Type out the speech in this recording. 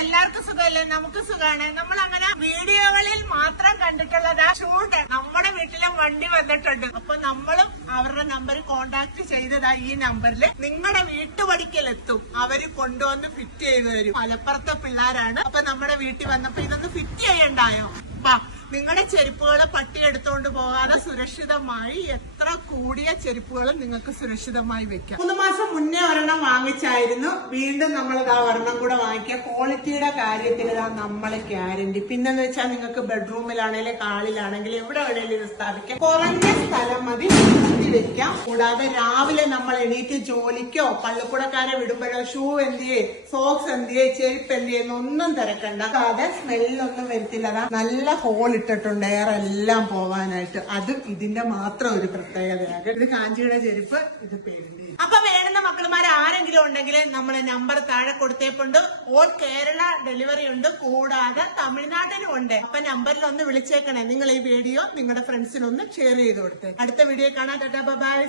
എല്ലാവർക്കും സുഖമല്ലേ? നമുക്ക് സുഖമാണ്. നമ്മൾ അങ്ങനെ വീഡിയോകളിൽ മാത്രം കണ്ടിട്ടുള്ളതാ ഷൂട്ട് നമ്മുടെ വീട്ടിലും വണ്ടി വന്നിട്ടുണ്ട്. അപ്പൊ നമ്മളും അവരുടെ നമ്പർ കോണ്ടാക്ട് ചെയ്തതാ ഈ നമ്പറിൽ നിങ്ങളുടെ വീട്ടുപടിക്കലെത്തും. അവര് കൊണ്ടുവന്ന് ഫിറ്റ് ചെയ്ത് തരും. മലപ്പുറത്തെ പിള്ളേരാണ്. അപ്പൊ നമ്മുടെ വീട്ടിൽ വന്നപ്പോ ഇതൊന്ന് ഫിറ്റ് ചെയ്യണ്ടായോ? നിങ്ങളുടെ ചെരുപ്പുകൾ പട്ടി എടുത്തുകൊണ്ട് പോകാതെ സുരക്ഷിതമായി എത്ര കൂടിയ ചെരുപ്പുകളും നിങ്ങൾക്ക് സുരക്ഷിതമായി വെക്കാം. 3 മാസം മുന്നേ ഒരെണ്ണം വാങ്ങിച്ചായിരുന്നു. വീണ്ടും നമ്മൾ ഇതാ ഒരെണ്ണം കൂടെ വാങ്ങിക്കുക. ക്വാളിറ്റിയുടെ കാര്യത്തിൽ ഇതാ നമ്മളെ ഗ്യാരണ്ടി. പിന്നെന്ന് വെച്ചാൽ നിങ്ങൾക്ക് ബെഡ്റൂമിലാണെങ്കിലും കാളിലാണെങ്കിലും എവിടെ വേണേലും ഇത് സ്ഥാപിക്കാം. കുറഞ്ഞ സ്ഥലം മതി വെക്കാം. കൂടാതെ രാവിലെ നമ്മൾ എണീറ്റ് ജോലിക്കോ പള്ളിക്കൂടക്കാരെ വിടുമ്പോഴോ ഷൂ എന്തിയേ, സോക്സ് എന്തിയേ, ചെരുപ്പ് എന്തിയെന്നൊന്നും തിരക്കണ്ട. അതെ സ്മെല്ലൊന്നും വരുത്തില്ല. നല്ല ഹോൾ ഇട്ടിട്ടുണ്ട് എയർ എല്ലാം പോവാനായിട്ട്. അത് ഇതിന്റെ മാത്രം ഒരു പ്രത്യേകതയാണ്. ഇത് കാഞ്ചിയുടെ ചെരുപ്പ്, ഇത് പേരിന്റെ. അപ്പൊ വേണമെന്ന മക്കളുമാർ ആരെങ്കിലും ഉണ്ടെങ്കിൽ നമ്മളെ നമ്പർ താഴെ കൊടുത്തേപ്പുണ്ട്. ഓൾ കേരള ഡെലിവറി ഉണ്ട്. കൂടാതെ തമിഴ്നാട്ടിലും ഉണ്ട്. അപ്പൊ നമ്പറിൽ ഒന്ന് വിളിച്ചേക്കണേ. നിങ്ങൾ ഈ വീഡിയോ നിങ്ങളുടെ ഫ്രണ്ട്സിനൊന്ന് ഷെയർ ചെയ്ത് കൊടുത്തേ. അടുത്ത വീഡിയോ കാണാം. ബൈ.